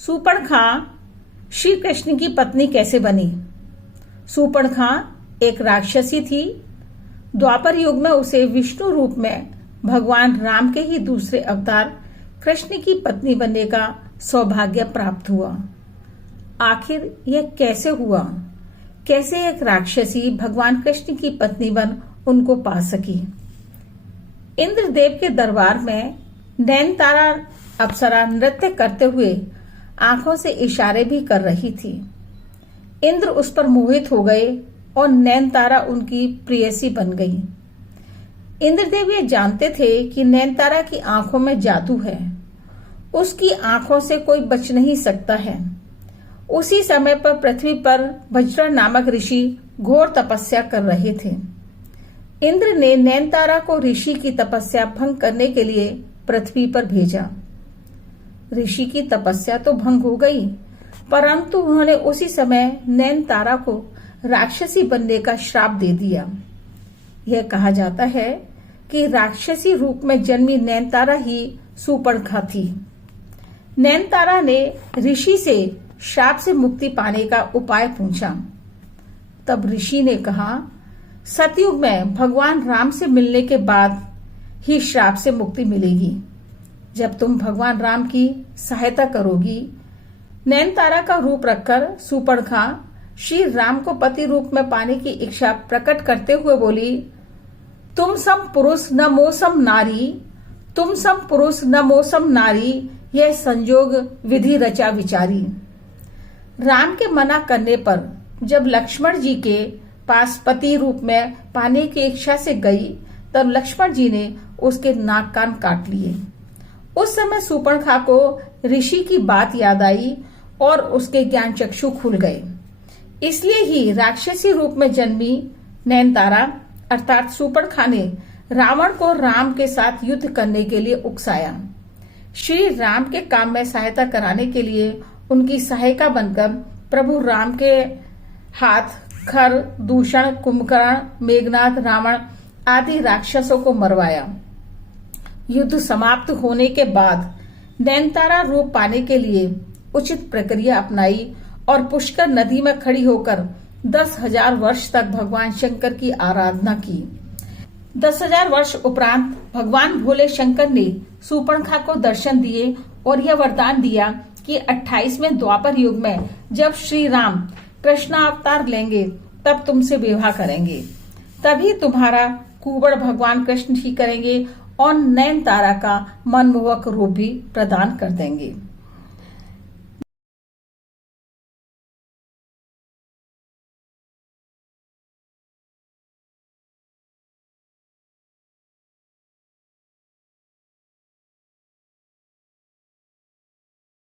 सूर्पणखा श्री कृष्ण की पत्नी कैसे बनी? सूर्पणखा एक राक्षसी थी। द्वापर युग में उसे विष्णु रूप में भगवान राम के ही दूसरे अवतार कृष्ण की पत्नी बनने का सौभाग्य प्राप्त हुआ। आखिर यह कैसे हुआ? कैसे एक राक्षसी भगवान कृष्ण की पत्नी बन उनको पा सकी? इंद्रदेव के दरबार में नैनतारा अप्सरा नृत्य करते हुए आंखों से इशारे भी कर रही थी। इंद्र उस पर मोहित हो गए और नैनतारा उनकी प्रेयसी बन गई। इंद्रदेव ये जानते थे कि नैनतारा की आंखों में जादू है, उसकी आंखों से कोई बच नहीं सकता है। उसी समय पर पृथ्वी पर वज्र नामक ऋषि घोर तपस्या कर रहे थे। इंद्र ने नैनतारा को ऋषि की तपस्या भंग करने के लिए पृथ्वी पर भेजा। ऋषि की तपस्या तो भंग हो गई, परंतु उन्होंने उसी समय नैनतारा को राक्षसी बनने का श्राप दे दिया। यह कहा जाता है कि राक्षसी रूप में जन्मी नैनतारा ही सूर्पणखा थी। नैनतारा ने ऋषि से श्राप से मुक्ति पाने का उपाय पूछा। तब ऋषि ने कहा, सतयुग में भगवान राम से मिलने के बाद ही श्राप से मुक्ति मिलेगी। जब तुम भगवान राम की सहायता करोगी। नैनतारा का रूप रखकर सूर्पणखा श्री राम को पति रूप में पाने की इच्छा प्रकट करते हुए बोली, तुम सम पुरुष न मोसम नारी, तुम सम पुरुष न मोसम नारी, यह संजोग विधि रचा विचारी। राम के मना करने पर जब लक्ष्मण जी के पास पति रूप में पाने की इच्छा से गई, तब लक्ष्मण जी ने उसके नाक कान काट लिए। उस समय सूर्पणखा को ऋषि की बात याद आई और उसके ज्ञान चक्षु खुल गए। इसलिए ही राक्षसी रूप में जन्मी नैनतारा अर्थात सूर्पणखा ने रावण को राम के साथ युद्ध करने के लिए उकसाया। श्री राम के काम में सहायता कराने के लिए उनकी सहायिका बनकर प्रभु राम के हाथ खर, दूषण, कुंभकर्ण, मेघनाथ, रावण आदि राक्षसों को मरवाया। युद्ध समाप्त होने के बाद नैनतारा रूप पाने के लिए उचित प्रक्रिया अपनाई और पुष्कर नदी में खड़ी होकर 10,000 वर्ष तक भगवान शंकर की आराधना की। 10,000 वर्ष उपरांत भगवान भोले शंकर ने सूर्पणखा को दर्शन दिए और यह वरदान दिया कि 28वें द्वापर युग में जब श्री राम कृष्णावतार लेंगे तब तुमसे विवाह करेंगे। तभी तुम्हारा कुंवर भगवान कृष्ण ही करेंगे और नैनतारा का मनमोहक रूप भी प्रदान कर देंगे।